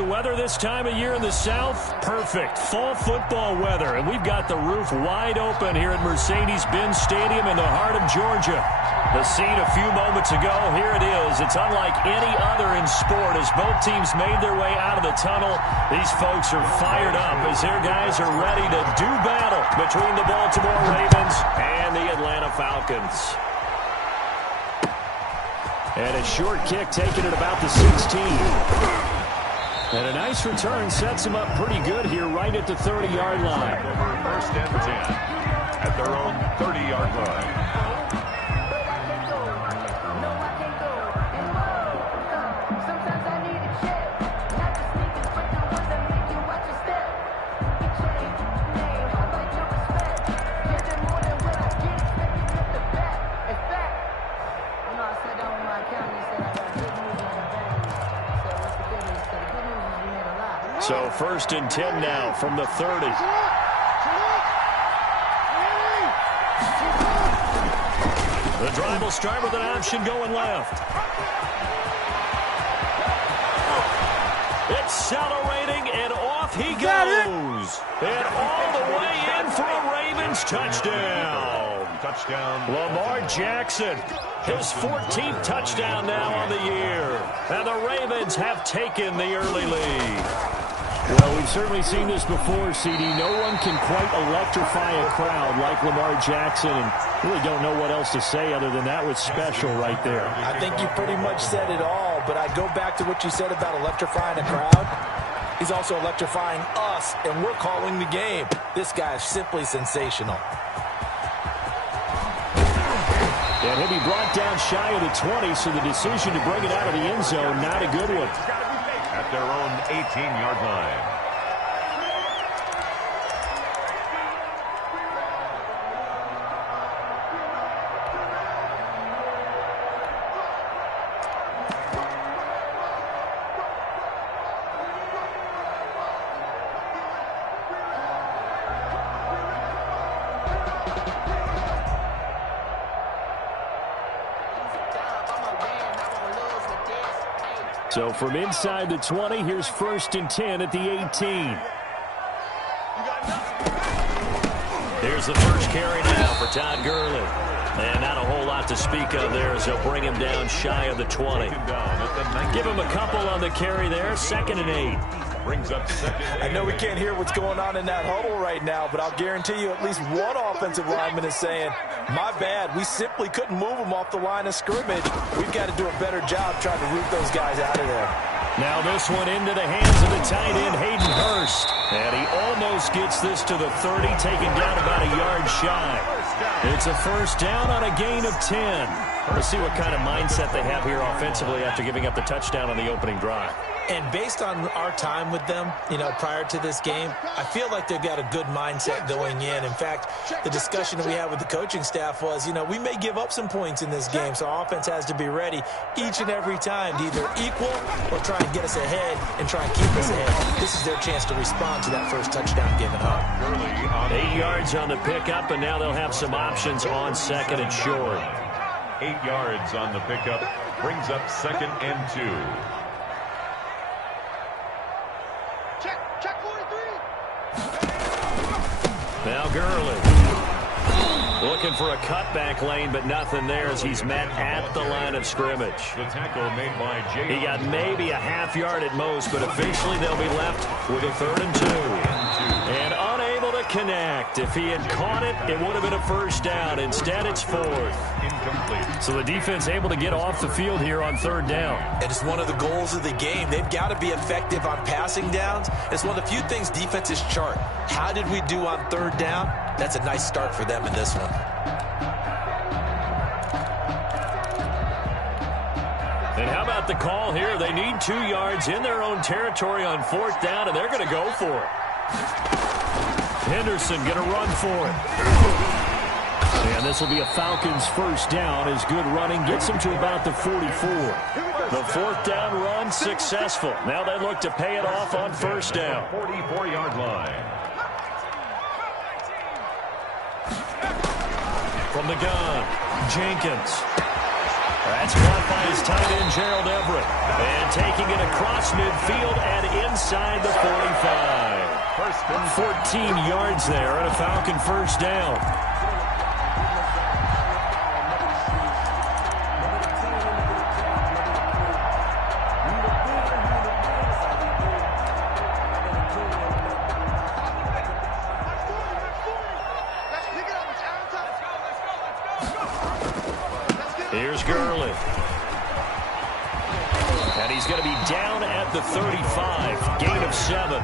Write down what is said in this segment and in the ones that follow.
the weather this time of year in the South? Perfect. Fall football weather. And we've got the roof wide open here at Mercedes-Benz Stadium in the heart of Georgia. The scene a few moments ago, here it is. It's unlike any other in sport as both teams made their way out of the tunnel. These folks are fired up as their guys are ready to do battle between the Baltimore Ravens and the Atlanta Falcons. And a short kick taken at about the 16. And a nice return sets them up pretty good here right at the 30-yard line. First and 10 at their own 30-yard line. So first and 10 now from the 30. The drive will start with an option going left. Accelerating, and off he goes. And all the way in for a Ravens touchdown. Lamar Jackson, his 14th touchdown now on the year. And the Ravens have taken the early lead. Well, we've certainly seen this before, CD. No one can quite electrify a crowd like Lamar Jackson, and really don't know what else to say other than that was special right there. I think you pretty much said it all, but I go back to what you said about electrifying a crowd. He's also electrifying us, and we're calling the game. This guy is simply sensational. And he'll be brought down shy of the 20, so the decision to bring it out of the end zone, not a good one. At their own 18-yard line. So from inside the 20, here's first and 10 at the 18. Here's the first carry now for Todd Gurley. And not a whole lot to speak of there as they'll bring him down shy of the 20. Give him a couple on the carry there, 2nd and 8. Brings up second. I know we can't hear what's going on in that huddle right now, but I'll guarantee you at least one offensive lineman is saying, my bad, we simply couldn't move them off the line of scrimmage. We've got to do a better job trying to root those guys out of there. Now this one into the hands of the tight end, Hayden Hurst. And he almost gets this to the 30, taken down about a yard shy. It's a first down on a gain of 10. Let's see what kind of mindset they have here offensively after giving up the touchdown on the opening drive. And based on our time with them, prior to this game, I feel like they've got a good mindset going in. In fact, the discussion that we had with the coaching staff was, we may give up some points in this game, so our offense has to be ready each and every time to either equal or try and get us ahead and try and keep us ahead. This is their chance to respond to that first touchdown given up. 8 yards on the pickup, and now they'll have some options on 2nd and short. 8 yards on the pickup, brings up 2nd and 2. Now Gurley looking for a cutback lane, but nothing there as he's met at the line of scrimmage. The tackle made by Jay. He got maybe a half yard at most, but officially they'll be left with a 3rd and 2. And unable to connect. If he had caught it, it would have been a first down. Instead, it's 4th. Incomplete. So the defense able to get off the field here on 3rd down. And it's one of the goals of the game. They've got to be effective on passing downs. It's one of the few things defenses chart. How did we do on 3rd down? That's a nice start for them in this one. And how about the call here? They need 2 yards in their own territory on 4th down, and they're going to go for it. Henderson going to run for it. And this will be a Falcons first down as good running gets them to about the 44. The 4th down run successful. Now they look to pay it off on first down. 44-yard line. From the gun, Jenkins. That's caught by his tight end, Gerald Everett. And taking it across midfield and inside the 45. 14 yards there and a Falcon first down. Here's Gurley. And he's going to be down at the 35. Gain of 7.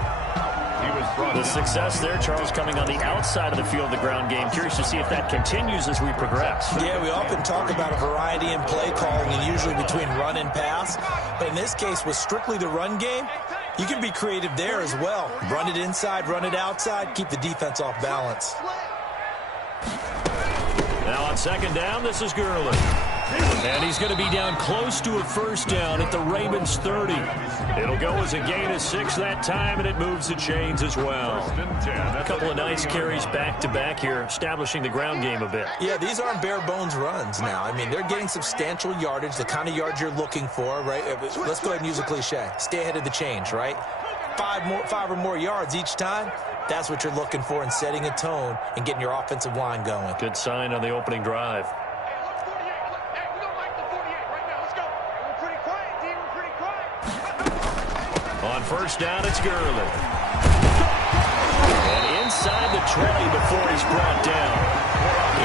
The success there, Charles, coming on the outside of the field, the ground game. Curious to see if that continues as we progress. Yeah, we often talk about a variety in play calling and usually between run and pass. But in this case, with strictly the run game, you can be creative there as well. Run it inside, run it outside, keep the defense off balance. Now on second down, this is Gurley. And he's going to be down close to a first down at the Ravens 30. It'll go as a gain of 6 that time, and it moves the chains as well. A couple of nice carries back-to-back here, establishing the ground game a bit. Yeah, these aren't bare-bones runs now. I mean, they're getting substantial yardage, the kind of yards you're looking for, right? Let's go ahead and use a cliche. Stay ahead of the change, right? 5 or more yards each time. That's what you're looking for in setting a tone and getting your offensive line going. Good sign on the opening drive. On first down, it's Gurley. And inside the 20 before he's brought down.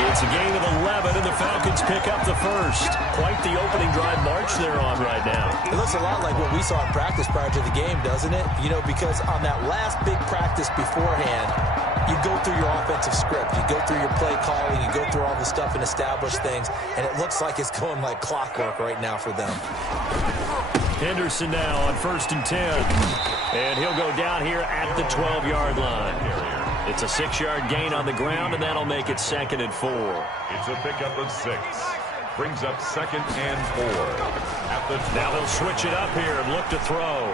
It's a gain of 11, and the Falcons pick up the first. Quite the opening drive march they're on right now. It looks a lot like what we saw in practice prior to the game, doesn't it? You know, because on that last big practice beforehand, you go through your offensive script. You go through your play calling. You go through all the stuff and establish things. And it looks like it's going like clockwork right now for them. Henderson now on first and 10. And he'll go down here at the 12-yard line. It's a 6-yard gain on the ground, and that'll make it 2nd and 4. It's a pickup of 6. Brings up 2nd and 4. Now they'll switch it up here and look to throw.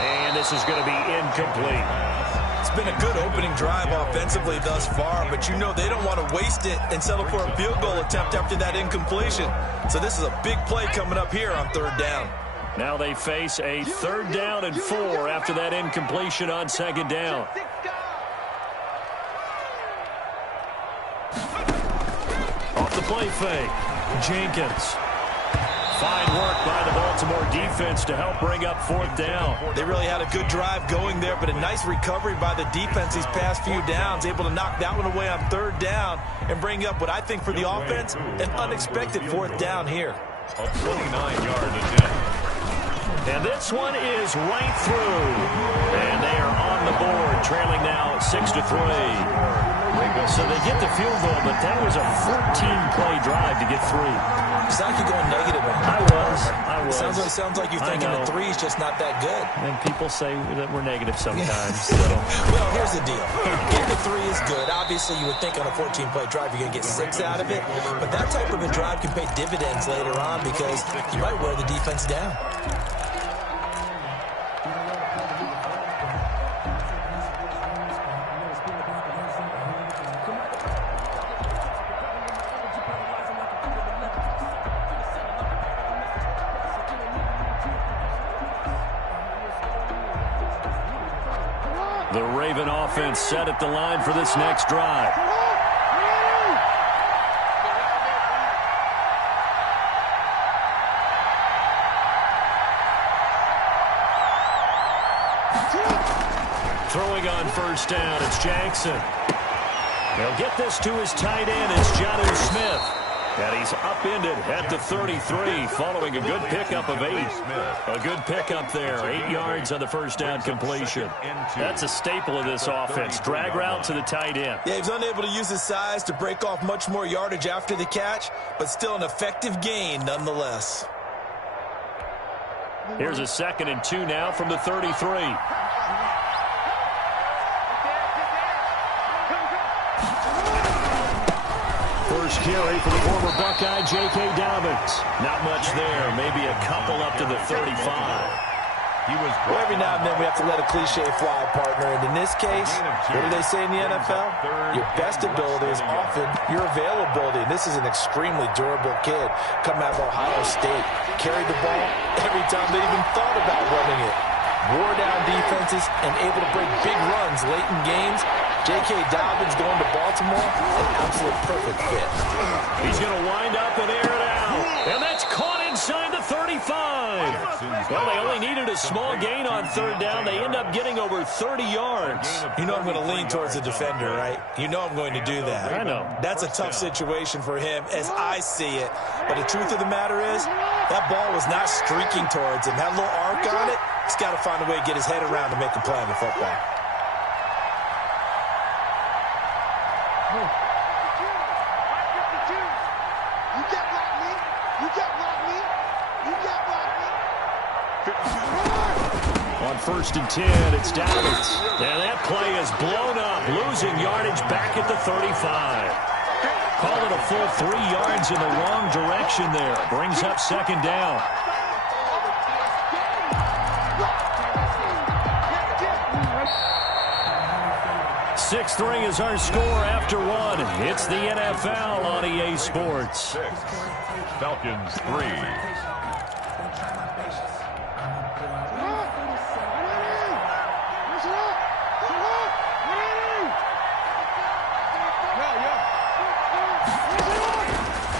And this is going to be incomplete. It's been a good opening drive offensively thus far, but you know they don't want to waste it and settle for a field goal attempt after that incompletion. So this is a big play coming up here on 3rd down. Now they face a 3rd down and 4 after that incompletion on 2nd down. Off the play fake, Jenkins. Fine work by the Baltimore defense to help bring up 4th down. They really had a good drive going there, but a nice recovery by the defense these past few downs, able to knock that one away on 3rd down and bring up what I think for the offense, an unexpected 4th down here. A 29-yard attempt. And this one is right through. And they are on the board, trailing now 6-3. So they get the field goal, but that was a 14-play drive to get 3. It's like you're going negative on it. I was. Sounds like you're thinking the 3 is just not that good. And people say that we're negative sometimes. So. Well, here's the deal. Getting the 3 is good. Obviously, you would think on a 14-play drive you're going to get 6 out of it. But that type of a drive can pay dividends later on because you might wear the defense down. The Raven offense set at the line for this next drive. Throwing on first down, it's Jackson. He'll get this to his tight end, it's Jonnu Smith. And he's upended at the 33 following a good pickup of 8. A good pickup there, 8 yards on the first down completion. That's a staple of this offense. Drag route to the tight end. Yeah, he's unable to use his size to break off much more yardage after the catch, but still an effective gain nonetheless. Here's a 2nd and 2 now from the 33. First carry for the former Buckeye, J.K. Dobbins. Not much there, maybe a couple up to the 35. Well, every now and then we have to let a cliche fly, partner. And in this case, what do they say in the NFL? Your best ability is often your availability. And this is an extremely durable kid coming out of Ohio State. Carried the ball every time they even thought about running it. Wore down defenses and able to break big runs late in games. J.K. Dobbins going to Baltimore, an absolute perfect fit. He's going to wind up and air it out. And that's caught inside the 35. Well, they only needed a small gain on third down. They end up getting over 30 yards. You know I'm going to lean towards the defender, right? You know I'm going to do that. I know. That's a tough situation for him as I see it. But the truth of the matter is, that ball was not streaking towards him. Had a little arc on it. He's got to find a way to get his head around to make a play on the football. On 1st and 10, it's Dobbins. And that play is blown up, losing yardage back at the 35. Call it a full 3 yards in the wrong direction there. Brings up 2nd down. 6-3 is our score after 1. It's the NFL on EA Sports. 6, Falcons 3.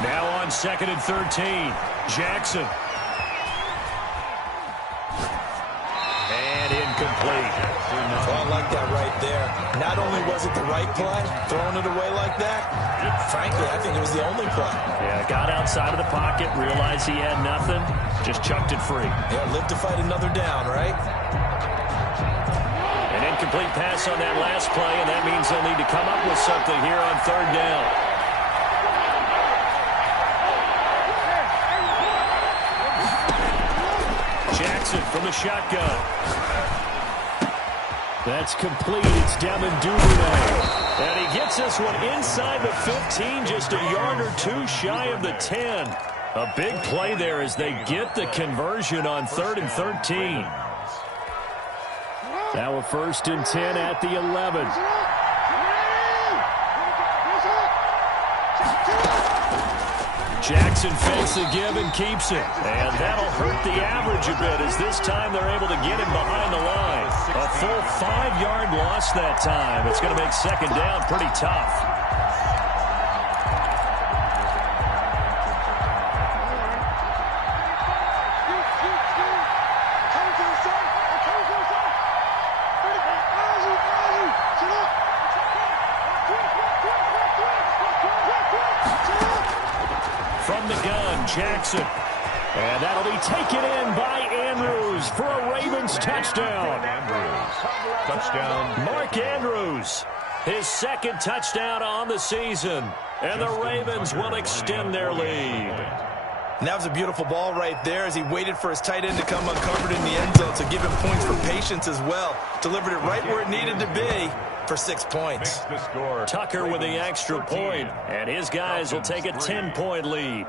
Now on 2nd and 13, Jackson. And incomplete. Well, I like that right there. Not only was it the right play, throwing it away like that, frankly, I think it was the only play. Yeah, got outside of the pocket, realized he had nothing, just chucked it free. Yeah, live to fight another down, right? An incomplete pass on that last play, and that means they'll need to come up with something here on 3rd down. Jackson from the shotgun. That's complete. It's Devin Duvernay. And he gets this one inside the 15, just a yard or 2 shy of the 10. A big play there as they get the conversion on 3rd and 13. Now a 1st and 10 at the 11. Jackson fakes the give and keeps it. And that'll hurt the average a bit as this time they're able to get him behind the line. A full 5-yard loss that time. It's going to make 2nd down pretty tough. From the gun, Jackson. And that'll be taken in by Andrews for a Ravens touchdown. Touchdown. Mark Andrews, his 2nd touchdown on the season. And the Ravens will extend their lead. And that was a beautiful ball right there as he waited for his tight end to come uncovered in the end zone to give him points for patience as well. Delivered it right where it needed to be for 6 points. Tucker with the extra point, and his guys will take a 10-point lead.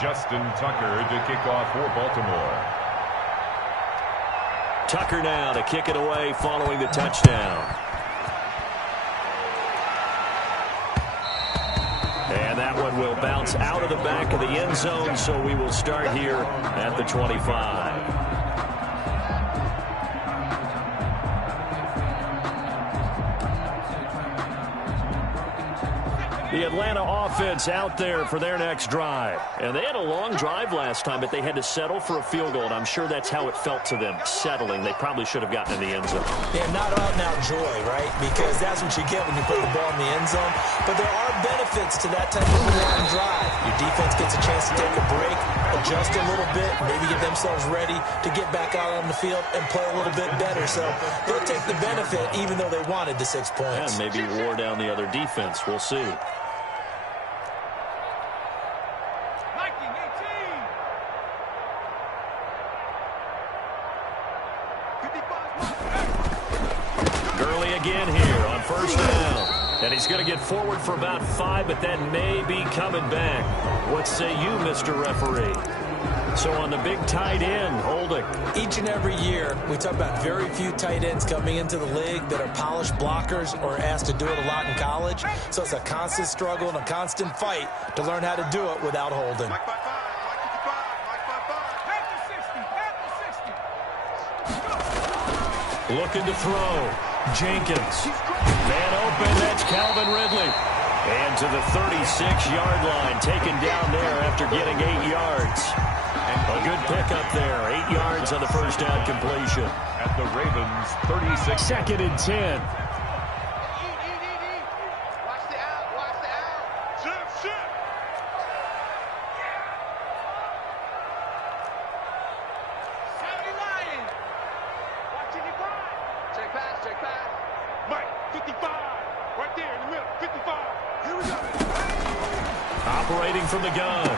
Justin Tucker to kick off for Baltimore. Tucker now to kick it away following the touchdown. And that one will bounce out of the back of the end zone, so we will start here at the 25. The Atlanta offense out there for their next drive. And they had a long drive last time, but they had to settle for a field goal, and I'm sure that's how it felt to them, settling. They probably should have gotten in the end zone. Yeah, not out-and-out joy, right? Because that's what you get when you put the ball in the end zone. But there are benefits to that type of long drive. Your defense gets a chance to take a break, adjust a little bit, maybe get themselves ready to get back out on the field and play a little bit better. So they'll take the benefit even though they wanted the 6 points. And maybe wore down the other defense. We'll see. again here on first down. And he's going to get forward for about 5, but that may be coming back. What say you, Mr. Referee? So on the big tight end, holding. Each and every year, we talk about very few tight ends coming into the league that are polished blockers or asked to do it a lot in college. So it's a constant struggle and a constant fight to learn how to do it without holding. Looking to throw. Jenkins. Man open, that's Calvin Ridley. And to the 36-yard line, taken down there after getting 8 yards. A good pickup there, 8 yards on the first down completion. At the Ravens, 36. Second and 10. Watch the out, watch the out. Shift. Check back. Mike, 55. Right there in the middle, 55. Here we go. Operating from the gun.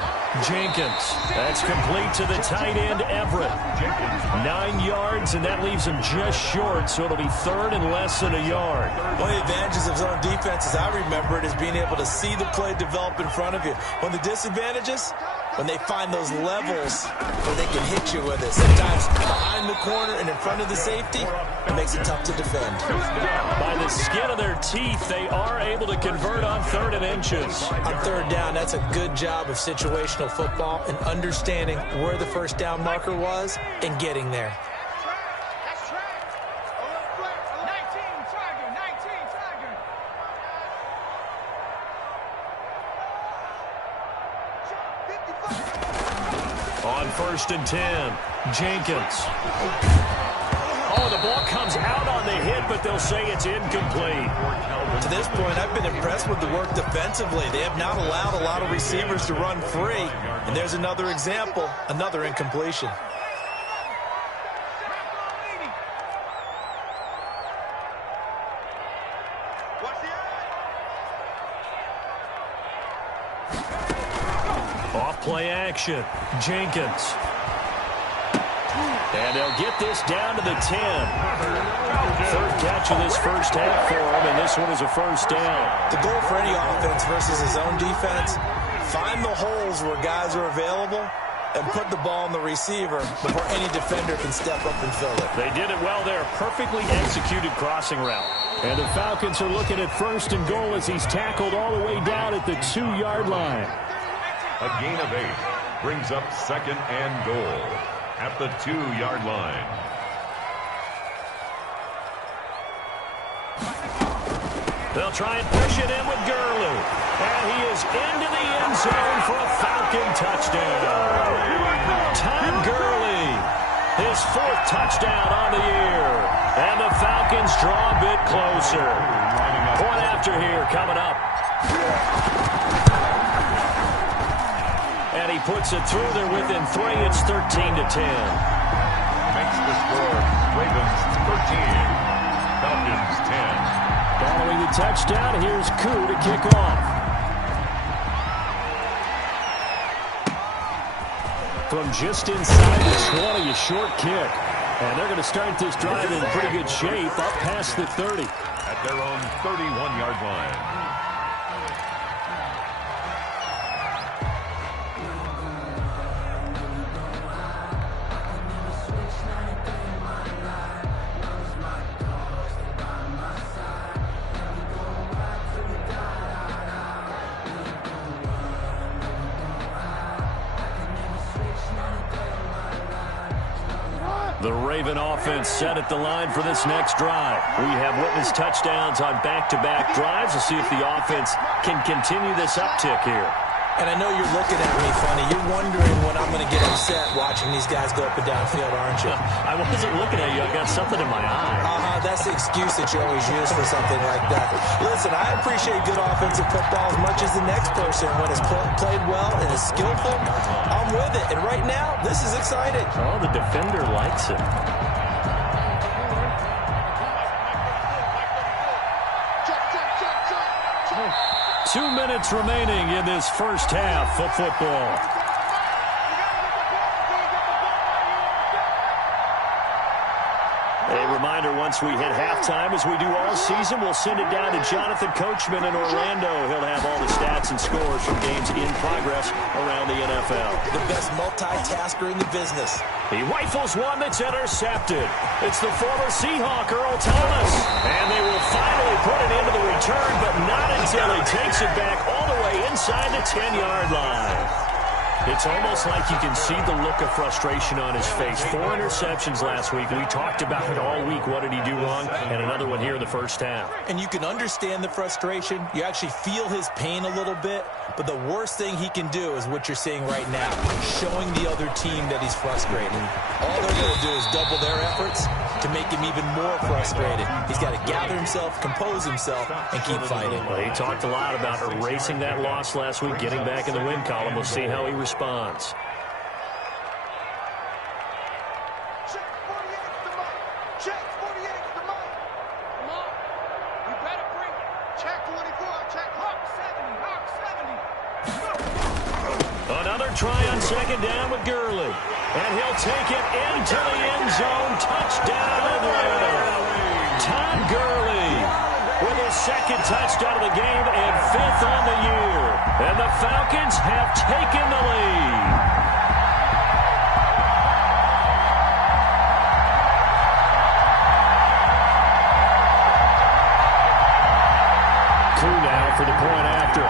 Jenkins. That's complete to the tight end, Everett. 9 yards, and that leaves him just short, so it'll be third and less than a yard. One of the advantages of zone defense, as I remember it, is being able to see the play develop in front of you. One of the disadvantages, when they find those levels where they can hit you with it. Sometimes behind the corner and in front of the safety, it makes it tough to defend. By the skin of their teeth, they are able to convert on 3rd and inches. On 3rd down, that's a good job of situational football and understanding where the first down marker was and getting there. That's track. 19, Tiger. On 1st and 10, Jenkins. Oh, the ball comes out on the hit, but they'll say it's incomplete. To this point, I've been impressed with the work defensively. They have not allowed a lot of receivers to run free. And there's another example, another incompletion. Off play action, Jenkins. And they'll get this down to the 10. 3rd catch of this first half for him, and this one is a first down. The goal for any offense versus his own defense, find the holes where guys are available and put the ball on the receiver before any defender can step up and fill it. They did it well there. Perfectly executed crossing route. And the Falcons are looking at 1st and goal as he's tackled all the way down at the 2-yard line. A gain of 8 brings up 2nd and goal at the 2-yard line. They'll try and push it in with Gurley. And he is into the end zone for a Falcon touchdown. Todd Gurley, his 4th touchdown on the year. And the Falcons draw a bit closer. Point after here coming up. And he puts it through there within 3. It's 13-10. Makes the score Ravens 13, Falcons 10. Following the touchdown, here's Koo to kick off. From just inside the 20, a short kick. And they're going to start this drive in pretty good shape, up past the 30. At their own 31-yard line. The Raven offense set at the line for this next drive. We have witnessed touchdowns on back-to-back drives. We'll see if the offense can continue this uptick here. And I know you're looking at me funny. You're wondering when I'm going to get upset watching these guys go up and down field, aren't you? I wasn't looking at you. I got something in my eye. That's the excuse that you always use for something like that. Listen, I appreciate good offensive football as much as the next person. When it's played well and is skillful, I'm with it. And right now, this is exciting. Oh, the defender likes it. 2 minutes remaining in this first half of football. A reminder once we hit halftime. As we do all season, we'll send it down to Jonathan Coachman in Orlando. He'll have all the stats and scores from games in progress around the NFL. The best multitasker in the business. He rifles one that's intercepted. It's the former Seahawk, Earl Thomas. And they will finally put it into the return, but not until he takes it back all the way inside the 10-yard line. It's almost like you can see the look of frustration on his face. 4 interceptions last week. We talked about it all week. What did he do wrong? And another one here in the first half. And you can understand the frustration. You actually feel his pain a little bit. But the worst thing he can do is what you're seeing right now, showing the other team that he's frustrated. All they're going to do is double their efforts to make him even more frustrated. He's got to gather himself, compose himself, and keep fighting. Well, he talked a lot about erasing that loss last week, getting back in the win column. We'll see how he responds. Check 48 the mic. Check 48 the mic. Come on. You better bring it. Check 24. Check Hawk 70. Hawk 70. Another try on second down with Gurley. And he'll take it into the end zone. Touchdown, Atlanta. Todd Gurley with his second touchdown of the game and 5th on the year. And the Falcons have taken the lead. Coup now for the point after.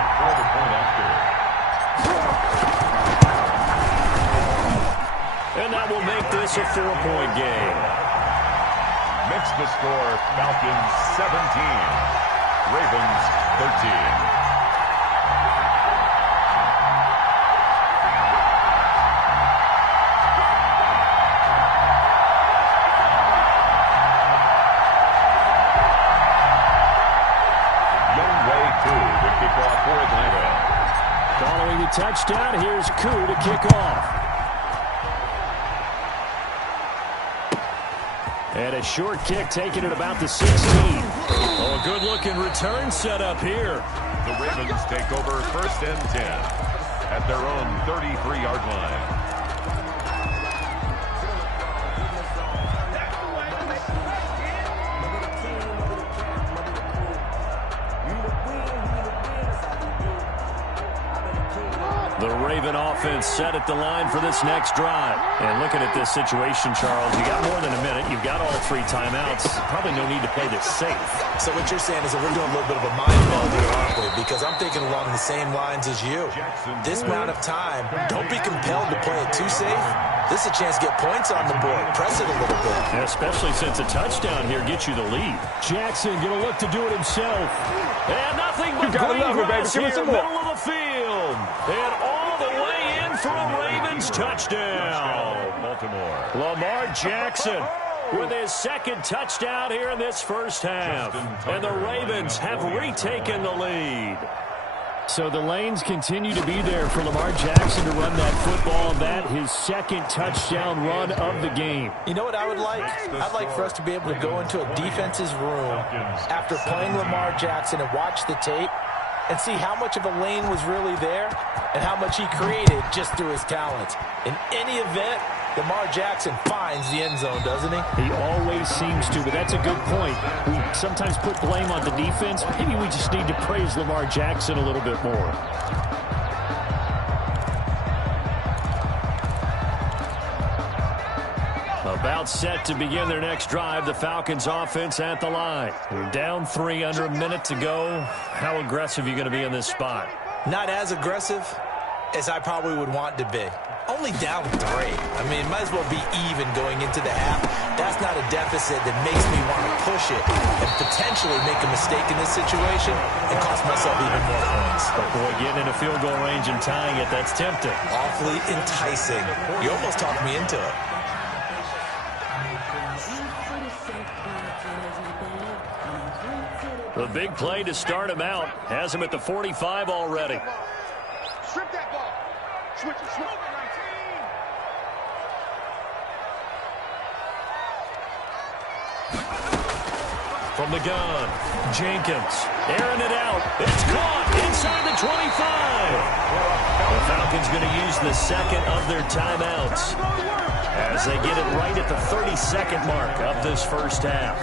And that will make this a 4-point game. Makes the score Falcons 17, Ravens 13. To kick off for Atlanta. Following the touchdown, here's Koo to kick off. And a short kick taken at about the 16. Oh, a good-looking return set up here. The Ravens take over 1st and 10 at their own 33-yard line. The Raven offense set at the line for this next drive. And looking at this situation, Charles, you got more than a minute. You've got all 3 timeouts. Probably no need to play this safe. So what you're saying is that we're doing a little bit of a mind meld here, aren't we? Because I'm thinking along the same lines as you. This amount of time, don't be compelled to play it too safe. This is a chance to get points on the board. Press it a little bit. Yeah, especially since a touchdown here gets you the lead. Jackson going to look to do it himself. And nothing but green grass here, middle of the field. And all the way in for a Ravens touchdown. Baltimore. Lamar Jackson with his second touchdown here in this first half. And the Ravens have retaken the lead. So the lanes continue to be there for Lamar Jackson to run that football. That his second touchdown run of the game. You know what I would like? I'd like for us to be able to go into a defense's room after playing Lamar Jackson and watch the tape and see how much of a lane was really there and how much he created just through his talents. In any event, Lamar Jackson finds the end zone, doesn't he? He always seems to, but that's a good point. We sometimes put blame on the defense. Maybe we just need to praise Lamar Jackson a little bit more. About set to begin their next drive. The Falcons offense at the line. We're down 3, under a minute to go. How aggressive are you going to be in this spot? Not as aggressive as I probably would want to be. Only down 3. I mean, might as well be even going into the half. That's not a deficit that makes me want to push it and potentially make a mistake in this situation and cost myself even more points. But boy, getting in a field goal range and tying it, that's tempting. Awfully enticing. You almost talked me into it. The big play to start him out. Has him at the 45 already. Strip that ball. Switch it, switch it. From the gun, Jenkins airing it out. It's caught inside the 25. The Falcons going to use the second of their timeouts as they get it right at the 32nd mark of this first half.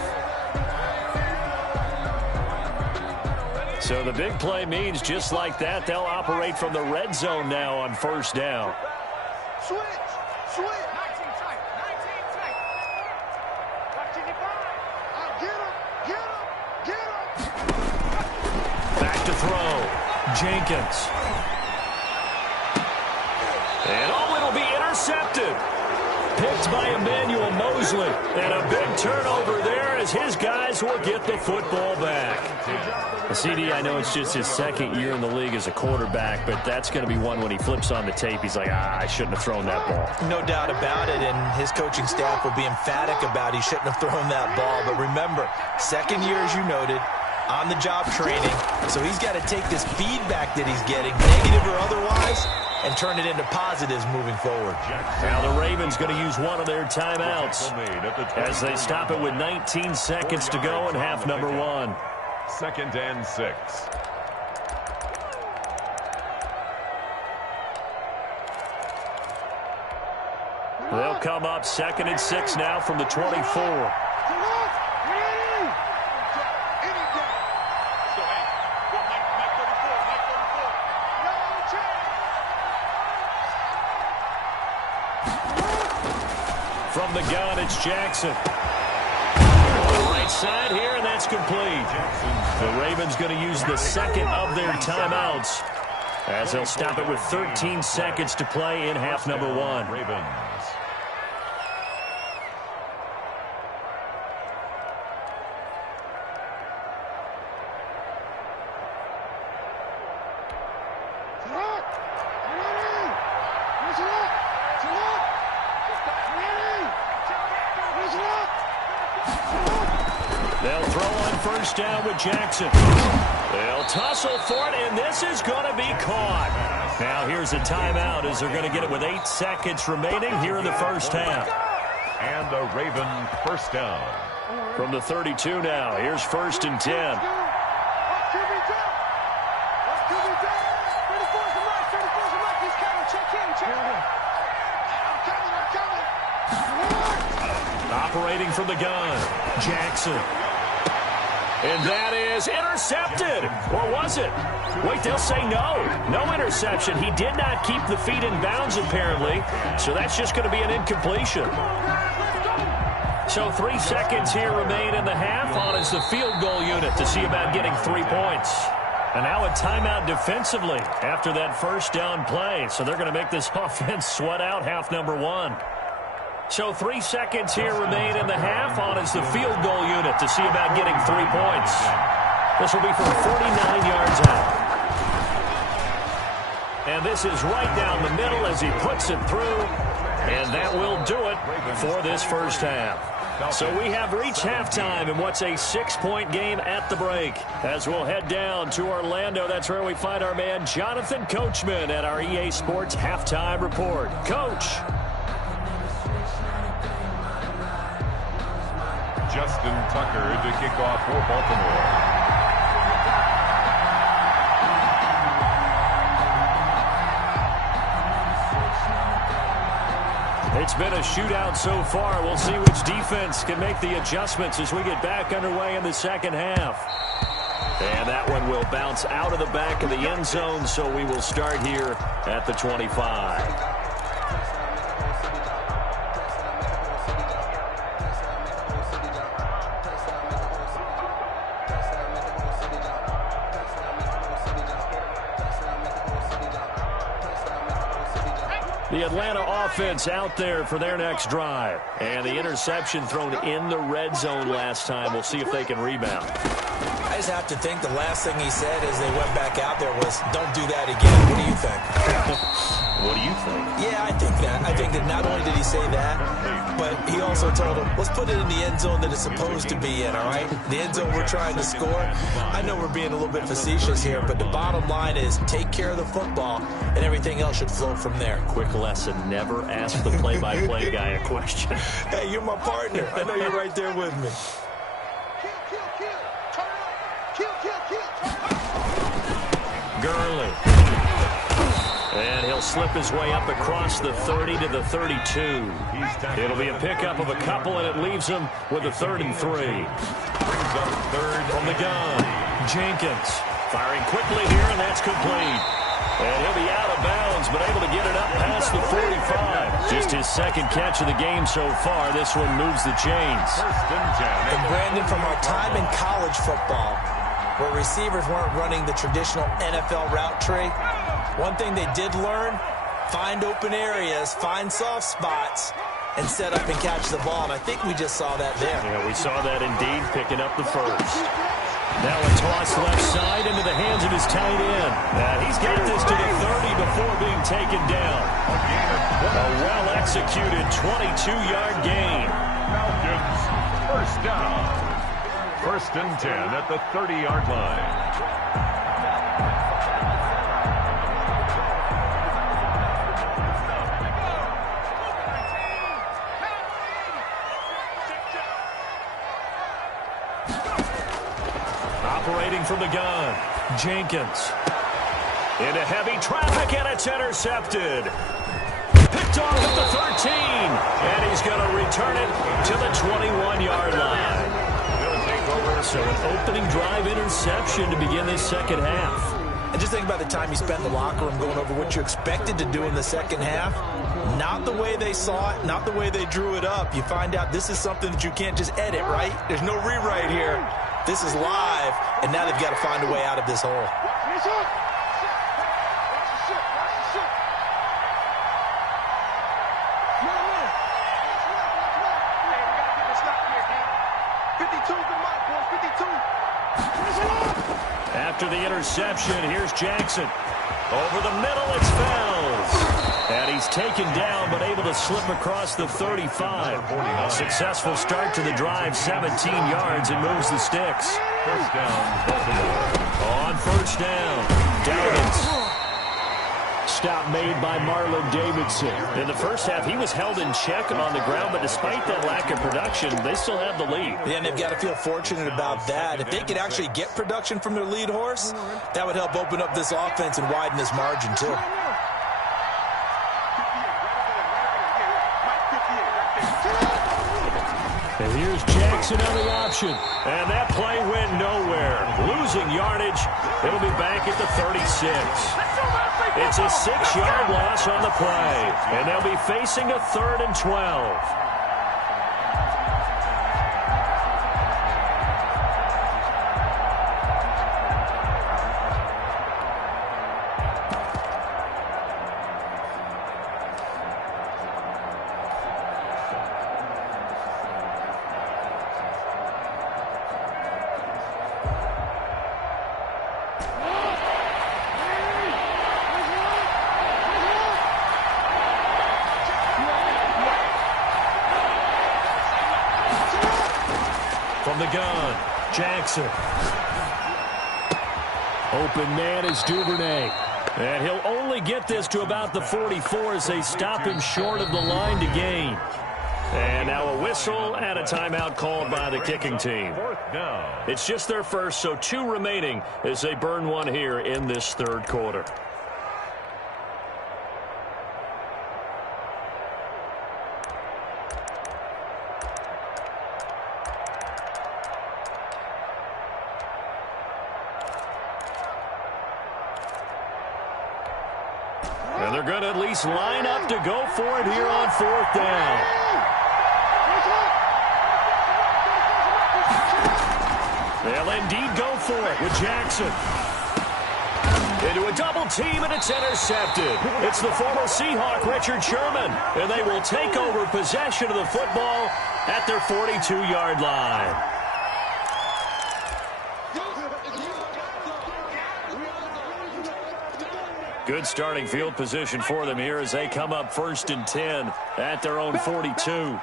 So the big play means just like that, they'll operate from the red zone now on first down. Switch. 19 tight. 19 tight. Get him. Back to throw. Jenkins. And it'll be intercepted. Picked by Emmanuel Mosley. And a big turnover there as his guys will get the football back. CD, I know it's just his second year in the league as a quarterback, but that's going to be one when he flips on the tape. He's like, I shouldn't have thrown that ball. No doubt about it, and his coaching staff will be emphatic about he shouldn't have thrown that ball. But remember, second year, as you noted, on-the-job training. So he's got to take this feedback that he's getting, negative or otherwise, and turn it into positives moving forward. Now the Ravens going to use one of their timeouts as they stop it with 19 seconds to go in half number one. 2nd and 6. They'll come up 2nd and 6 now from the 24. From the gun, it's Jackson. Right side here, and that's complete. The Ravens going to use the second of their timeouts as they'll stop it with 13 seconds to play in half number one. Ravens. They'll throw on first down with Jackson. They'll tussle for it, and this is going to be caught. Now here's a timeout as they're going to get it with 8 seconds remaining here in the first half. And the Raven first down. From the 32 now, here's 1st and 10. Operating from the gun, Jackson. And that is intercepted. Or was it? Wait, they'll say no. No interception. He did not keep the feet in bounds, apparently. So that's just going to be an incompletion. So 3 seconds here remain in the half on as the field goal unit to see about getting 3 points. And now a timeout defensively after that first down play. So they're going to make this offense sweat out half number one. So 3 seconds here remain in the half on as the field goal unit to see about getting 3 points. This will be from 49 yards out. And this is right down the middle as he puts it through. And that will do it for this first half. So we have reached halftime in what's a 6-point game at the break. As we'll head down to Orlando, that's where we find our man Jonathan Coachman at our EA Sports Halftime Report. Coach. Justin Tucker to kick off for Baltimore. It's been a shootout so far. We'll see which defense can make the adjustments as we get back underway in the second half. And that one will bounce out of the back of the end zone, so we will start here at the 25. The Atlanta offense out there for their next drive. And the interception thrown in the red zone last time. We'll see if they can rebound. I just have to think the last thing he said as they went back out there was, don't do that again. What do you think? What do you think? Yeah, I think that. I think that not only did he say that, but he also told him, let's put it in the end zone that it's supposed to be in, all right? The end zone we're trying to score. I know we're being a little bit facetious here, but the bottom line is take care of the football, and everything else should flow from there. Quick lesson, never ask the play-by-play guy a question. Hey, you're my partner. I know you're right there with me. Gurley. And he'll slip his way up across the 30 to the 32. It'll be a pickup of a couple, and it leaves him with a 3rd and 3. Brings up 3rd from the gun. Jenkins Firing quickly here, and that's complete. And he'll be out of bounds, but able to get it up past the 45. Just his second catch of the game so far. This one moves the chains. And Brandon, from our time in college football, where receivers weren't running the traditional NFL route tree, one thing they did learn, find open areas, find soft spots, and set up and catch the ball. And I think we just saw that there. Yeah, we saw that indeed, picking up the first. Now a toss left side into the hands of his tight end. He's got this to the 30 before being taken down. A well-executed 22-yard gain. Falcons, first down. 1st and 10 at the 30-yard line. Operating from the gun, Jenkins. Into heavy traffic, and it's intercepted. Picked off at the 13, and he's going to return it to the 21-yard line. So an opening drive interception to begin this second half. And just think about the time you spent in the locker room going over what you expected to do in the second half. Not the way they saw it, not the way they drew it up. You find out this is something that you can't just edit, right? There's no rewrite here. This is live, and now they've got to find a way out of this hole. After the interception, here's Jackson. Over the middle, it's Fells. And he's taken down, but able to slip across the 35. A successful start to the drive, 17 yards, and moves the sticks. First down, Baltimore. On first down, Dowdens. Stop made by Marlon Davidson. In the first half, he was held in check and on the ground, but despite that lack of production, they still have the lead. Yeah, and they've got to feel fortunate about that. If they could actually get production from their lead horse, that would help open up this offense and widen this margin, too. And here's Jackson on the option. And that play went nowhere. Losing yardage. It'll be back at the 36. It's a 6-yard loss on the play. And they'll be facing a 3rd and 12. From the gun, Jackson. Open man is Duvernay. And he'll only get this to about the 44 as they stop him short of the line to gain. And now a whistle and a timeout called by the kicking team. It's just their first, so 2 remaining as they burn one here in this 3rd quarter. And they're going to at least line up to go for it here on 4th down. They'll indeed go for it with Jackson. Into a double team, and it's intercepted. It's the former Seahawk, Richard Sherman. And they will take over possession of the football at their 42-yard line. Good starting field position for them here as they come up 1st and 10 at their own 42.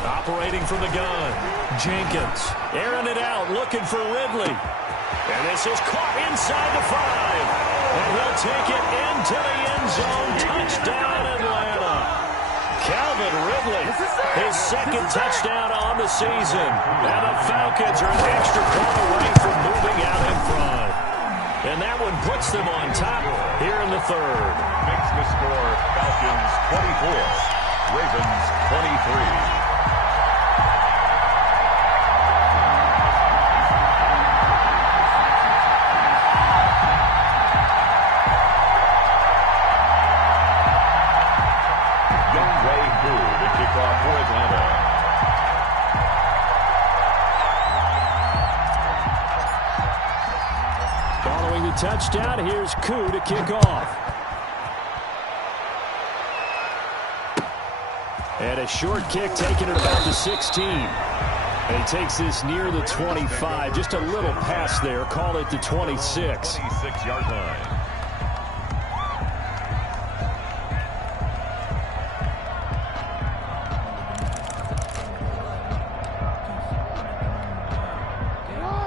Operating from the gun, Jenkins. Airing it out, looking for Ridley. And this is caught inside the 5. And he'll take it into the end zone. Touchdown, Atlanta. Calvin Ridley, his 2nd touchdown on the season. And the Falcons are an extra point away from moving out in front. And that one puts them on top here in the third. Makes the score Falcons 24, Ravens 23. Touchdown. Here's Koo to kick off. And a short kick taken at about the 16. And he takes this near the 25. Just a little pass there. Call it the 26. 26-yard line.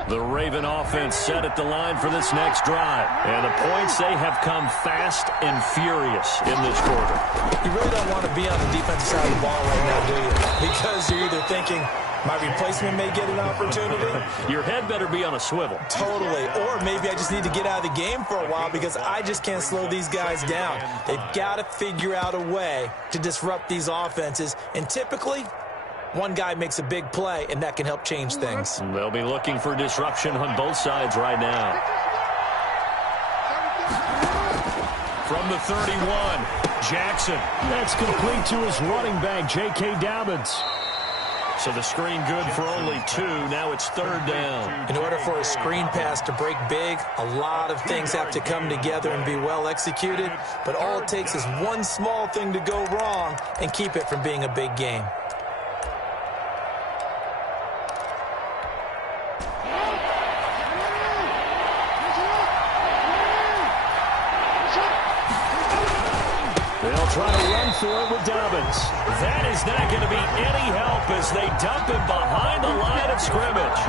The Raven offense set at the line for this next drive. And the points, they have come fast and furious in this quarter. You really don't want to be on the defensive side of the ball right now, do you? Because you're either thinking, my replacement may get an opportunity. Your head better be on a swivel. Totally. Or maybe I just need to get out of the game for a while because I just can't slow these guys down. They've got to figure out a way to disrupt these offenses. And typically, one guy makes a big play, and that can help change things. They'll be looking for disruption on both sides right now. From the 31, Jackson. That's complete to his running back, J.K. Dobbins. So the screen good for only 2. Now it's third down. In order for a screen pass to break big, a lot of things have to come together and be well executed. But all it takes is one small thing to go wrong and keep it from being a big game. They'll try to run for it with Dobbins. That is not going to be any help as they dump him behind the line of scrimmage.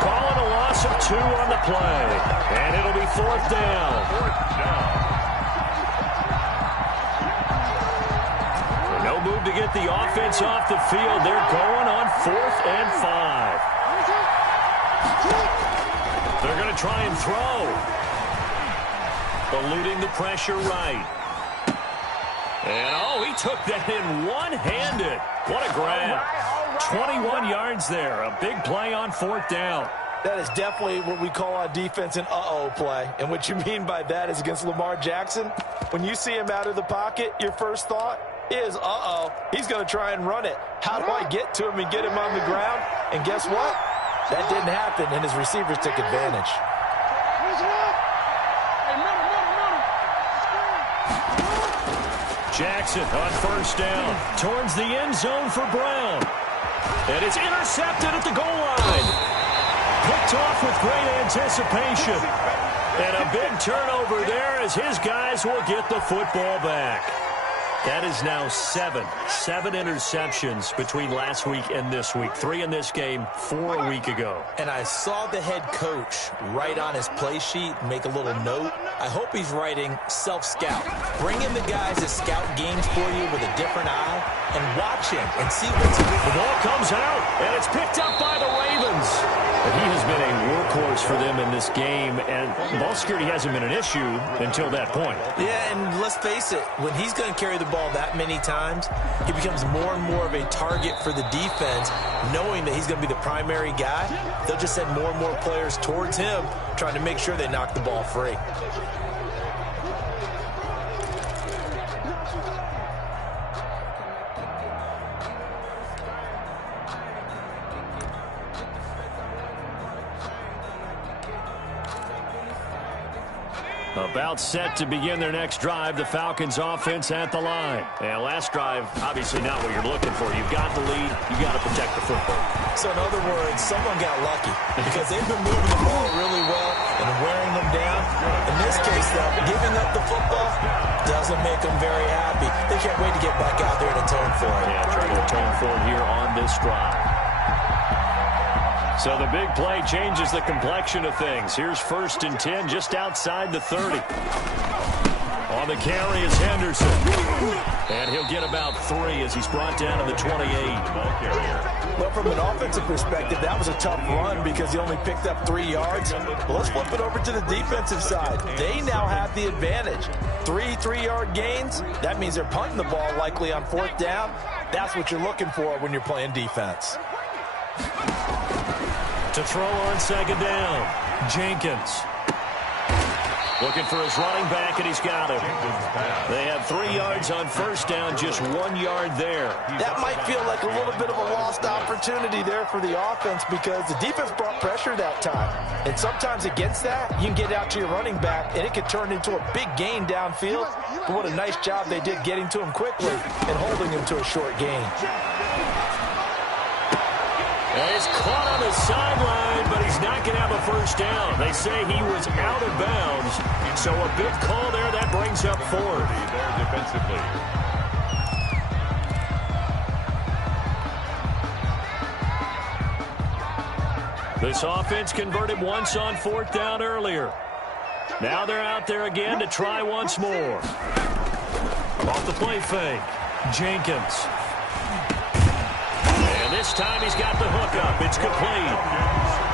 Calling a loss of 2 on the play. And it'll be fourth down. No move to get the offense off the field. They're going on 4th and 5. They're going to try and throw. Eluding the pressure right. And, oh, he took that in one-handed. What a grab. 21 yards there. A big play on 4th down. That is definitely what we call on defense an uh-oh play. And what you mean by that is against Lamar Jackson, when you see him out of the pocket, your first thought is, uh-oh, he's going to try and run it. How do I get to him and get him on the ground? And guess what? That didn't happen, and his receivers took advantage. Jackson on first down towards the end zone for Brown. And it's intercepted at the goal line. Picked off with great anticipation. And a big turnover there as his guys will get the football back. That is now 7 interceptions between last week and this week. 3 in this game, 4 a week ago. And I saw the head coach write on his play sheet, make a little note. I hope he's writing self-scout. Bring in the guys that scout games for you with a different eye and watch him and see what's in it. The ball comes out, and it's picked up by the Ravens. But he has been a workhorse for them in this game, and ball security hasn't been an issue until that point. Yeah, and let's face it, when he's going to carry the ball that many times, he becomes more and more of a target for the defense, knowing that he's going to be the primary guy. They'll just send more and more players towards him, trying to make sure they knock the ball free. About set to begin their next drive, the Falcons offense at the line. And last drive, obviously not what you're looking for. You've got the lead. You've got to protect the football. So in other words, someone got lucky because they've been moving the ball really well and wearing them down. In this case, though, giving up the football doesn't make them very happy. They can't wait to get back out there and atone for it. Yeah, try to atone for it here on this drive. So the big play changes the complexion of things. Here's 1st and 10 just outside the 30. On the carry is Henderson. And he'll get about 3 as he's brought down to the 28. Ball carrier. Well, from an offensive perspective, that was a tough run because he only picked up 3 yards. But let's flip it over to the defensive side. They now have the advantage. 3 3-yard gains. That means they're punting the ball likely on 4th down. That's what you're looking for when you're playing defense. To throw on 2nd down, Jenkins. Looking for his running back, and he's got him. They had 3 yards on 1st down, just 1 yard there. That might feel like a little bit of a lost opportunity there for the offense because the defense brought pressure that time. And sometimes against that, you can get out to your running back, and it could turn into a big gain downfield. But what a nice job they did getting to him quickly and holding him to a short gain. And he's caught on the sideline, but he's not going to have a 1st down. They say he was out of bounds. So a big call there. That brings up 4th. There defensively. This offense converted once on 4th down earlier. Now they're out there again to try once more. Off the play fake, Jenkins. And this time he's got the hook up. It's complete.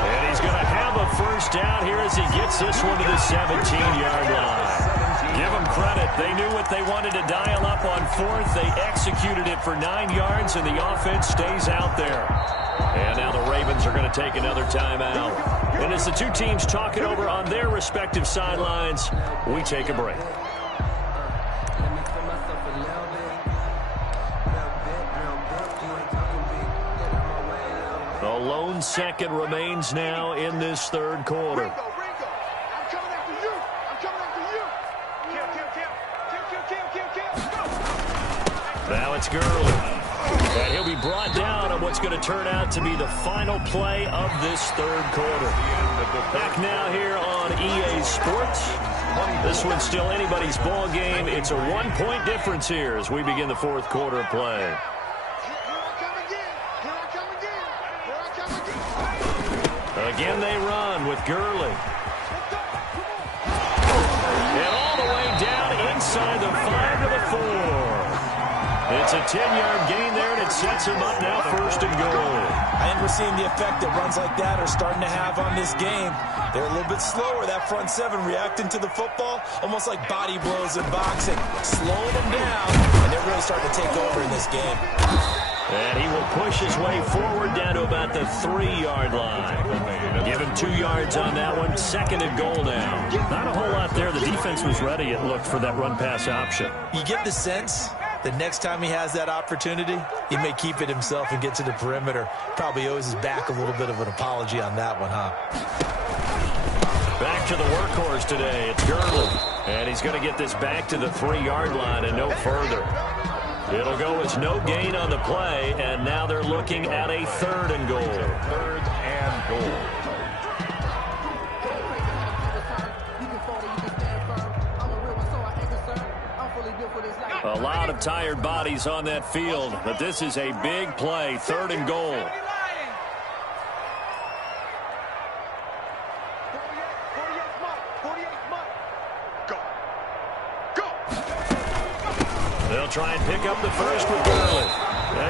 And he's going to have a 1st down here as he gets this one to the 17-yard line. Give them credit. They knew what they wanted to dial up on 4th. They executed it for 9 yards, and the offense stays out there. And now the Ravens are going to take another timeout. And as the two teams talk it over on their respective sidelines, we take a break. A lone second remains now in this 3rd quarter. Ringo, I'm coming after you. I'm coming after you. Kill. Now it's Gurley. And he'll be brought down on what's going to turn out to be the final play of this 3rd quarter. Back now here on EA Sports. This one's still anybody's ball game. It's a 1-point difference here as we begin the 4th quarter of play. Again they run with Gurley. And all the way down inside the 5 to the 4. It's a 10-yard gain there, and it sets him up now 1st and goal. I think we're seeing the effect that runs like that are starting to have on this game. They're a little bit slower, that front 7 reacting to the football, almost like body blows in boxing, slowing them down, and they're really starting to take over in this game. And he will push his way forward down to about the 3-yard line. Give him 2 yards on that one. 2nd and goal now. Not a whole lot there. The defense was ready, it looked, for that run-pass option. You get the sense that next time he has that opportunity, he may keep it himself and get to the perimeter. Probably owes his back a little bit of an apology on that one, huh? Back to the workhorse today. It's Gurley. And he's going to get this back to the 3-yard line and no further. It'll go as no gain on the play, and now they're looking at a 3rd and goal. 3rd and goal. A lot of tired bodies on that field, but this is a big play. 3rd and goal. They'll try and pick up the 1st with Gurley.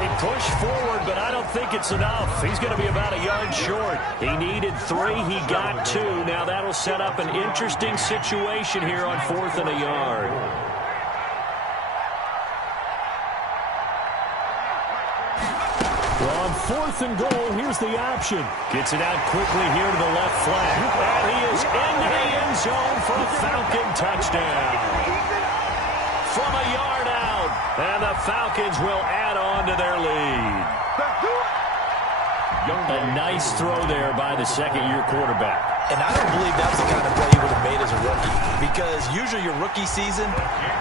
He pushed forward, but I don't think it's enough. He's going to be about a yard short. He needed 3. He got 2. Now that'll set up an interesting situation here on 4th and a yard. Well, on 4th and goal, here's the option. Gets it out quickly here to the left flank. And he is into the end zone for a Falcon touchdown. From a yard out, and the Falcons will add on to their lead. A nice throw there by the 2nd-year quarterback. And I don't believe that was the kind of play he would have made as a rookie, because usually your rookie season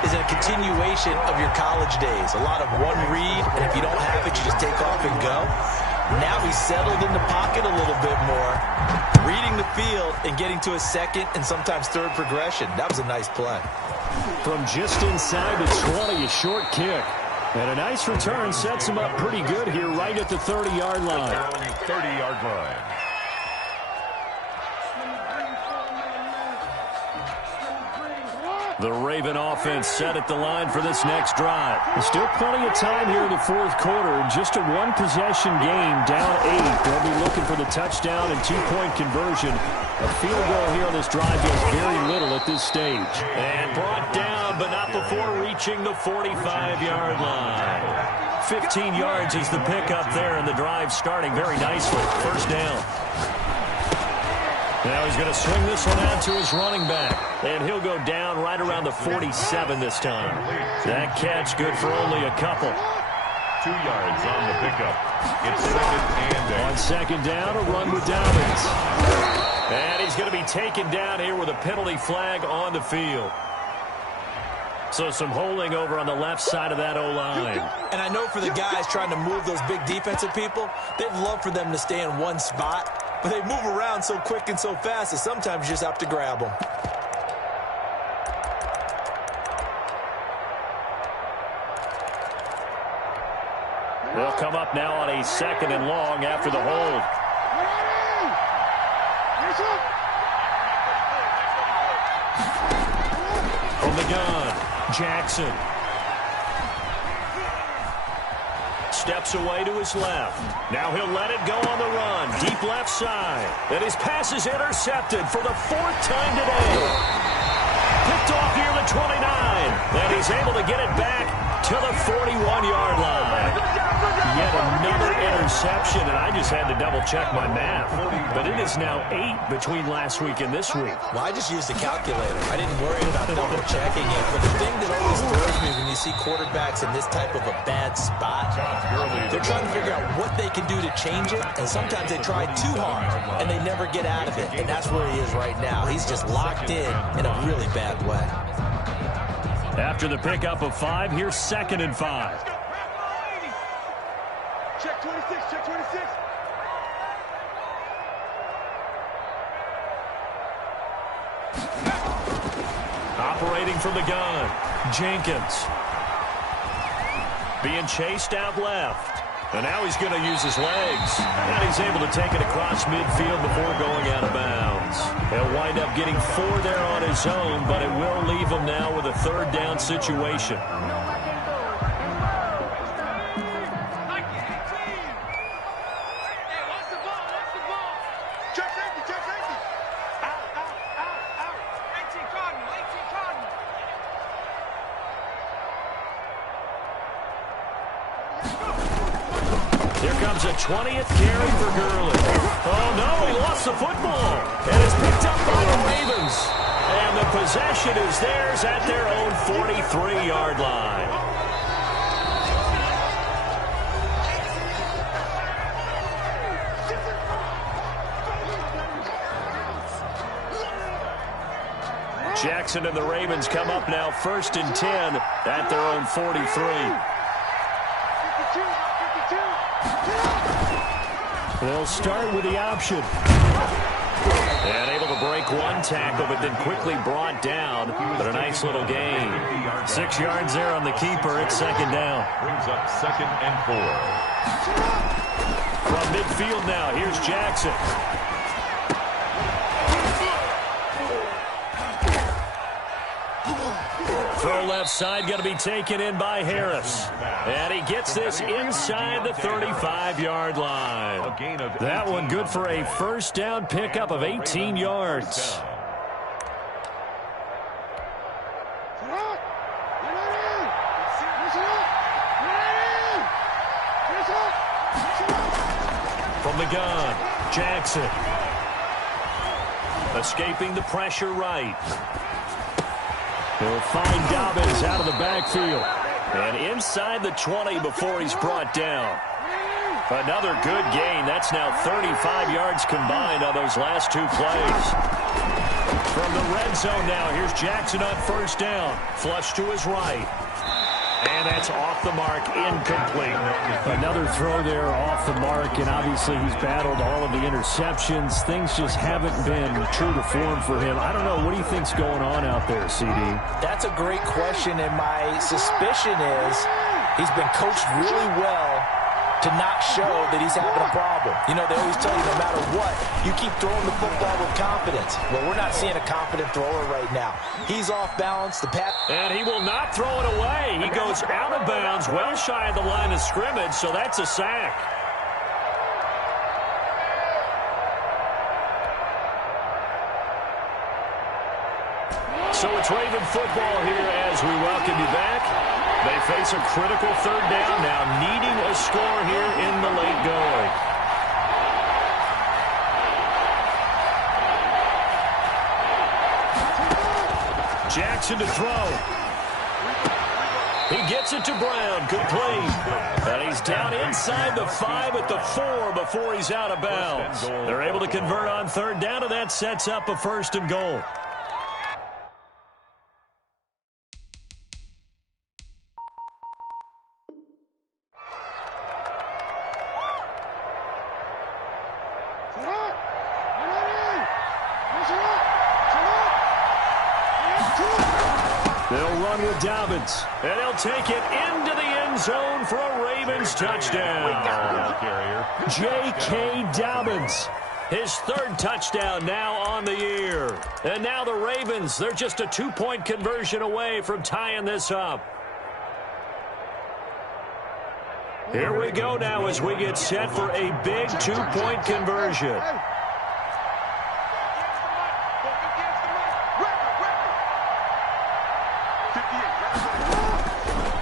is a continuation of your college days. A lot of one read, and if you don't have it, you just take off and go. Now he's settled in the pocket a little bit more, reading the field and getting to a 2nd and sometimes 3rd progression. That was a nice play. From just inside the 20, a short kick. And a nice return sets him up pretty good here right at the 30-yard line. 30-yard line. The Raven offense set at the line for this next drive. There's still plenty of time here in the fourth quarter. Just a one-possession game, down 8. They'll be looking for the touchdown and two-point conversion. A field goal here on this drive does very little at this stage. And brought down, but not before reaching the 45-yard line. 15 yards is the pickup there, and the drive starting very nicely. First down. Now he's going to swing this one out to his running back. And he'll go down right around the 47 this time. That catch good for only a couple. 2 yards on the pickup. It's second and 8. On second down, a run with Dobbins. And he's going to be taken down here with a penalty flag on the field. So some holding over on the left side of that O-line. And I know for the guys trying to move those big defensive people, they'd love for them to stay in one spot. But they move around so quick and so fast that sometimes you just have to grab them. They'll come up now on a second and long after the hold. From the gun, Jackson. Steps away to his left. Now he'll let it go on the run. Deep left side. And his pass is intercepted for the 4th time today. Picked off near the 29. And he's able to get it back to the 41-yard line. Yet another interception, and I just had to double-check my math. But it is now 8 between last week and this week. Well, I just used a calculator. I didn't worry about double-checking it. But the thing that always throws me when you see quarterbacks in this type of a bad spot, they're trying to figure out what they can do to change it, and sometimes they try too hard, and they never get out of it. And that's where he is right now. He's just locked in a really bad way. After the pickup of 5, here's second and 5. Check 26, check 26. Operating from the gun, Jenkins. Being chased out left. And now he's going to use his legs. And he's able to take it across midfield before going out of bounds. He'll wind up getting 4 there on his own, but it will leave him now with a third down situation. Here comes a 20th carry for Gurley. Oh, no, he lost the football. And it's picked up by the Ravens. And the possession is theirs at their own 43-yard line. Jackson and the Ravens come up now 1st and 10 at their own 43. They'll start with the option. And able to break one tackle, but then quickly brought down. But a nice little gain. 6 yards there on the keeper. It's second down. Brings up second and 4. From midfield now, here's Jackson. Throw left side, going to be taken in by Harris. And he gets this inside the 35-yard line. That one good for a first down pickup of 18 yards. From the gun, Jackson. Escaping the pressure right. He'll find Dobbins out of the backfield. And inside the 20 before he's brought down. Another good gain. That's now 35 yards combined on those last 2 plays. From the red zone now, here's Jackson on first down. Flush to his right. And that's off the mark, incomplete. Another throw there off the mark, and obviously he's battled all of the interceptions. Things just haven't been true to form for him. I don't know. What do you think's going on out there, CD? That's a great question, and my suspicion is he's been coached really well to not show that he's having a problem. You know, they always tell you no matter what, you keep throwing the football with confidence. Well, we're not seeing a confident thrower right now. He's off balance. The pass. And he will not throw it away. He goes out of bounds, well shy of the line of scrimmage, so that's a sack. So it's Raven football here as we welcome you back. They face a critical third down now, needing a score here in the late going. Jackson to throw. He gets it to Brown, complete. And he's down inside the 5 at the 4 before he's out of bounds. They're able to convert on third down, and that sets up a 1st and goal. They'll run with Dobbins, and he'll take it into the end zone for a Ravens touchdown. J.K. Dobbins, his 3rd touchdown now on the year. And now the Ravens, they're just a 2-point conversion away from tying this up. Here we go now as we get set for a big 2-point conversion.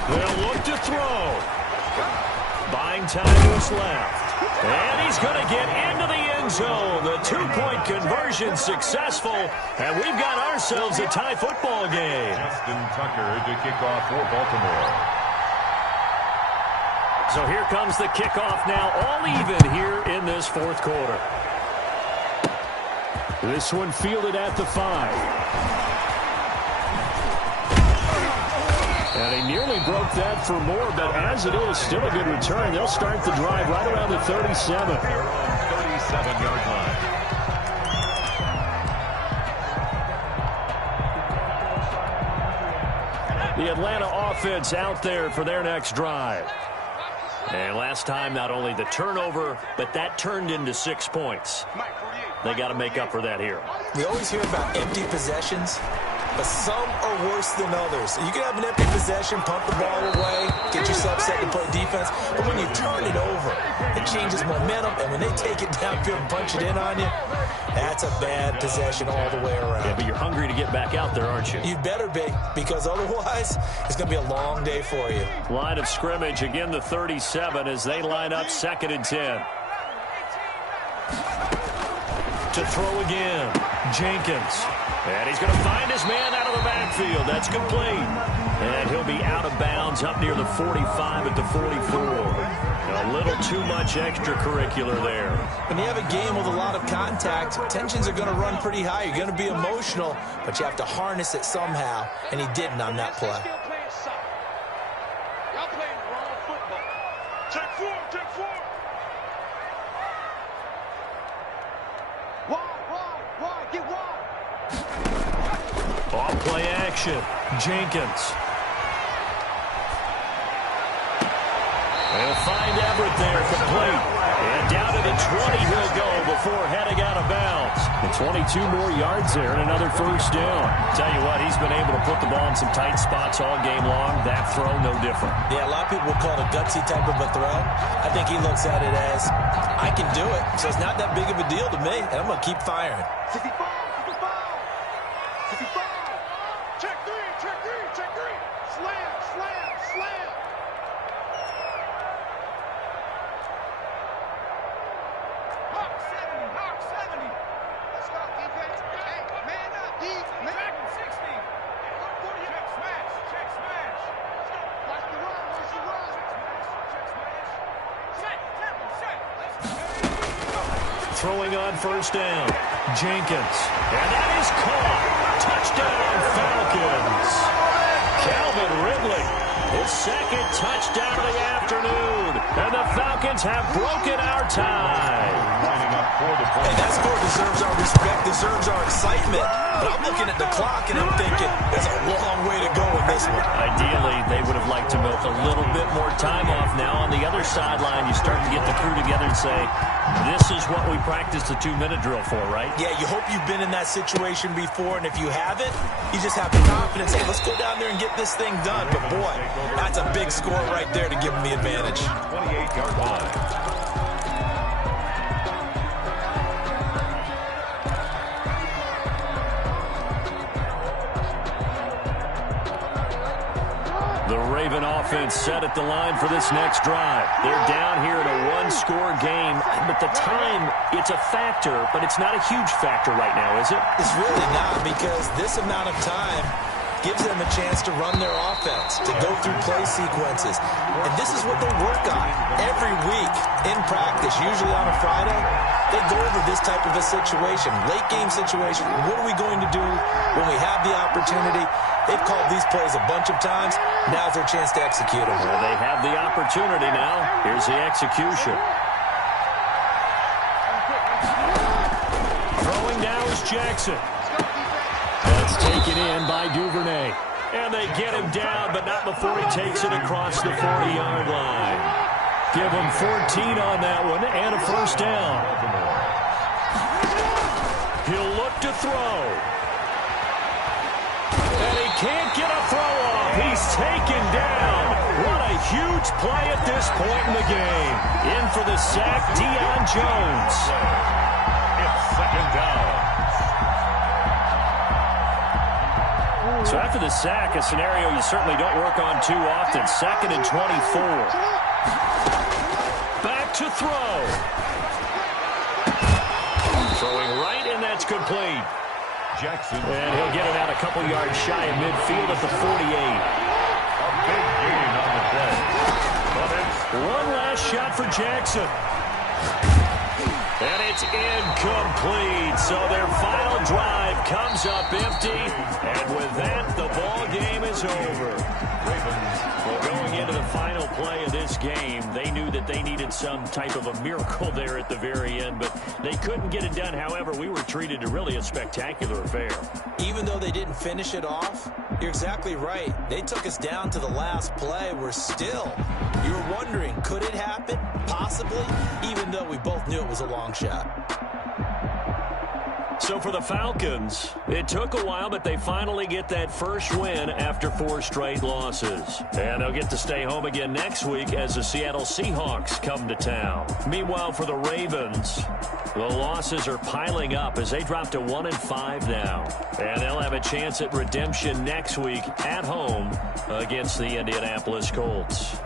They'll look to throw. Buying time to his left. And he's going to get into the end zone. The 2-point conversion successful. And we've got ourselves a tie football game. Justin Tucker to kick off for Baltimore. So here comes the kickoff now, all even here in this 4th quarter. This one fielded at the 5. And he nearly broke that for more, but as it is, still a good return. They'll start the drive right around the 37. 37-yard line. The Atlanta offense out there for their next drive. And last time, not only the turnover, but that turned into 6 points. They got to make up for that here. We always hear about empty possessions, but some are worse than others. You can have an empty possession, pump the ball away, get yourself set to play defense, but when you turn it over, it changes momentum, and when they take it downfield and punch it in on you, that's a bad possession all the way around. Yeah, but you're hungry to get back out there, aren't you? You better be, because otherwise, it's going to be a long day for you. Line of scrimmage, again the 37 as they line up 2nd and 10. To throw again, Jenkins. And he's going to find his man out of the backfield. That's complete. And he'll be out of bounds up near the 45 at the 44. A little too much extracurricular there. When you have a game with a lot of contact, tensions are going to run pretty high. You're going to be emotional, but you have to harness it somehow, and he didn't on that play. Y'all playing the wrong football. Check 4, check 4. Wide, get wide. Off play action, Jenkins. They'll find Everett there, complete. And down to the 20 he'll go before heading out of bounds. And 22 more yards there and another 1st down. Tell you what, he's been able to put the ball in some tight spots all game long. That throw, no different. Yeah, a lot of people would call it a gutsy type of a throw. I think he looks at it as, I can do it, so it's not that big of a deal to me, and I'm going to keep firing. 55. Check 3, check 3, check 3. Slam. Hawk 70. Let's go, defense. Hey, man up, D. Man. 60. Check smash. Let's go. Watch the run. Set. Throwing on 1st down, Jenkins. And that is caught. Touchdown, Falcons. Calvin Ridley, his second touchdown of the afternoon. And the Falcons have broken our tie. Hey, that score deserves our respect, deserves our excitement. But I'm looking at the clock and I'm thinking there's a long way to go in this one. Ideally, they would have liked to milk a little bit more time off. Now on the other sideline, you start to get the crew together and say, this is what we practiced the 2-minute drill for, right? Yeah, you hope you've been in that situation before, and if you haven't, you just have the confidence, hey, let's go down there and get this thing done. But boy, that's a big score right there to give them the advantage. 28-yard line. The Raven offense set at the line for this next drive. They're down here in a one-score game, but the time, it's a factor, but it's not a huge factor right now, is it? It's really not, because this amount of time gives them a chance to run their offense, to go through play sequences. And this is what they work on every week in practice, usually on a Friday. They go over this type of a situation, late game situation. What are we going to do when we have the opportunity? They've called these plays a bunch of times. Now's their chance to execute them. Well, they have the opportunity now. Here's the execution. Throwing now is Jackson. That's taken in by Duvernay. And they get him down, but not before he takes it across the 40-yard line. Give him 14 on that one and a first down. He'll look to throw. And he can't get a throw off. He's taken down. What a huge play at this point in the game. In for the sack, Deion Jones. It's second down. So after the sack, a scenario you certainly don't work on too often. 2nd and 24. Back to throw. Throwing right, and that's complete. Jackson. And he'll get it out a couple yards shy of midfield at the 48. A big gain on the play. But it's one last shot for Jackson. And it's incomplete. So their final drive comes up empty. And with that, the ball game is over. Well, going into the final play of this game, they knew that they needed some type of a miracle there at the very end, but they couldn't get it done. However, we were treated to really a spectacular affair. Even though they didn't finish it off, you're exactly right. They took us down to the last play. We're still, you were wondering, could it happen? Possibly, even though we both knew it was a long shot. So for the Falcons, it took a while, but they finally get that first win after 4 straight losses. And they'll get to stay home again next week as the Seattle Seahawks come to town. Meanwhile, for the Ravens, the losses are piling up as they drop to 1-5 now. And they'll have a chance at redemption next week at home against the Indianapolis Colts.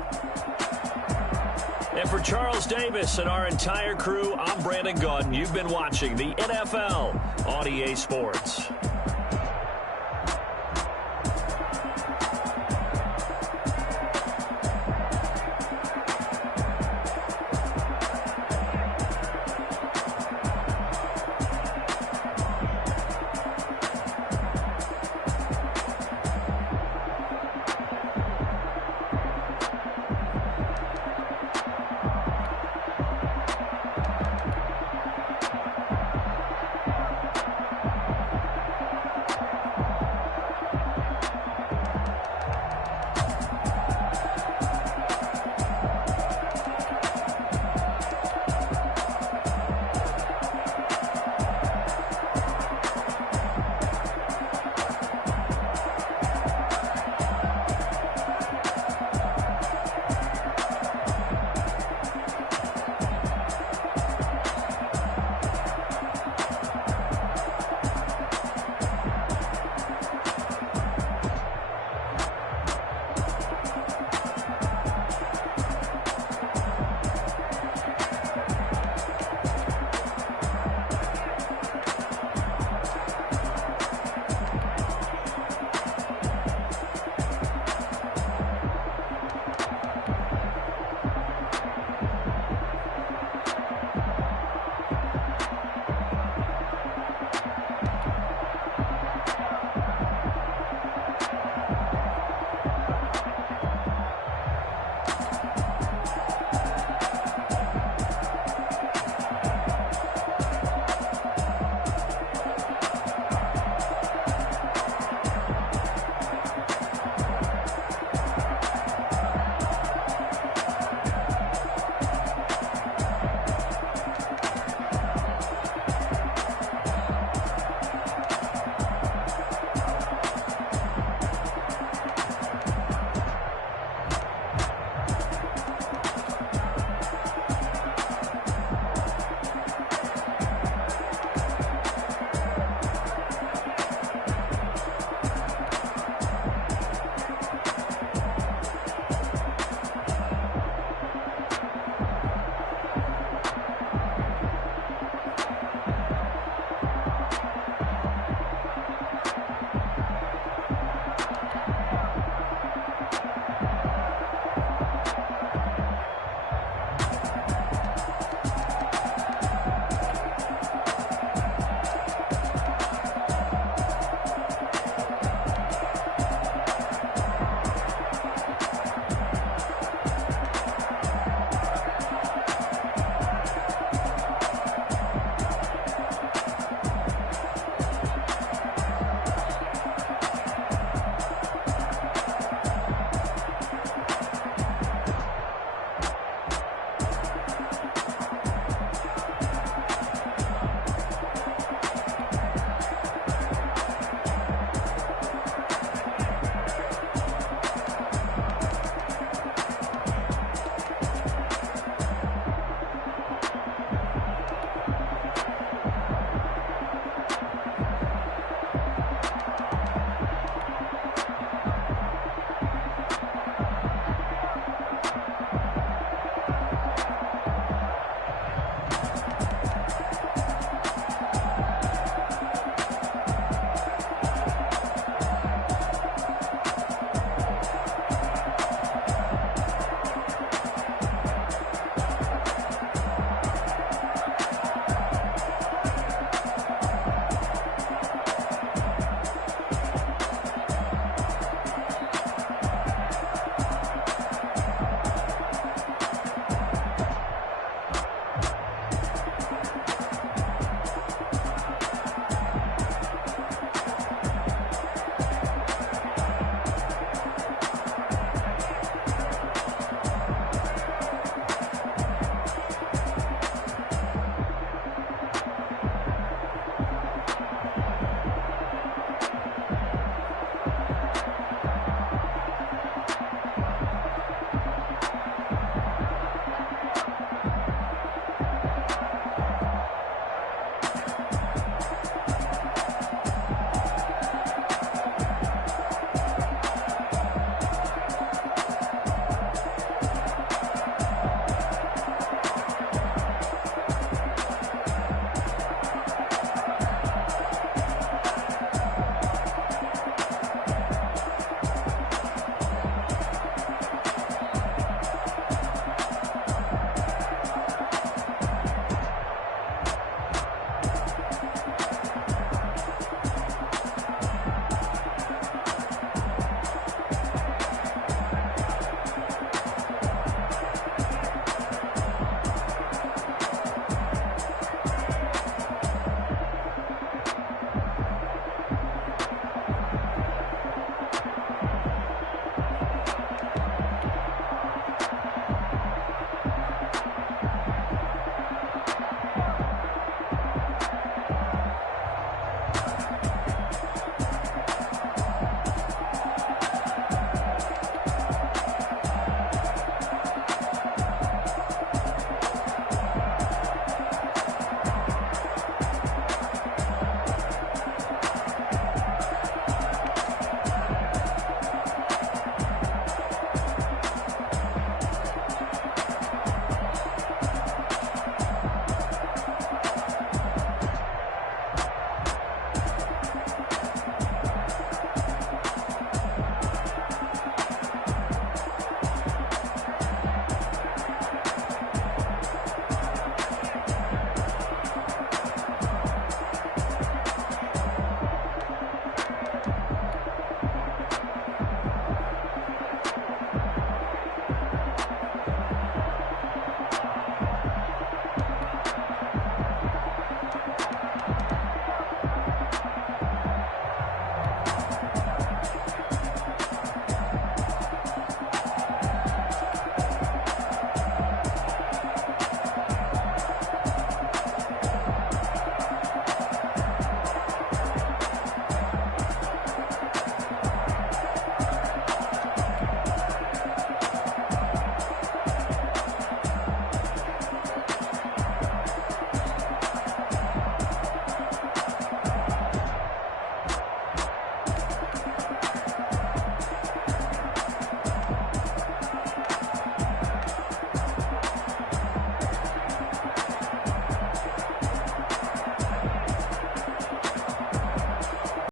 And for Charles Davis and our entire crew, I'm Brandon Gaudin. You've been watching the NFL on EA Sports.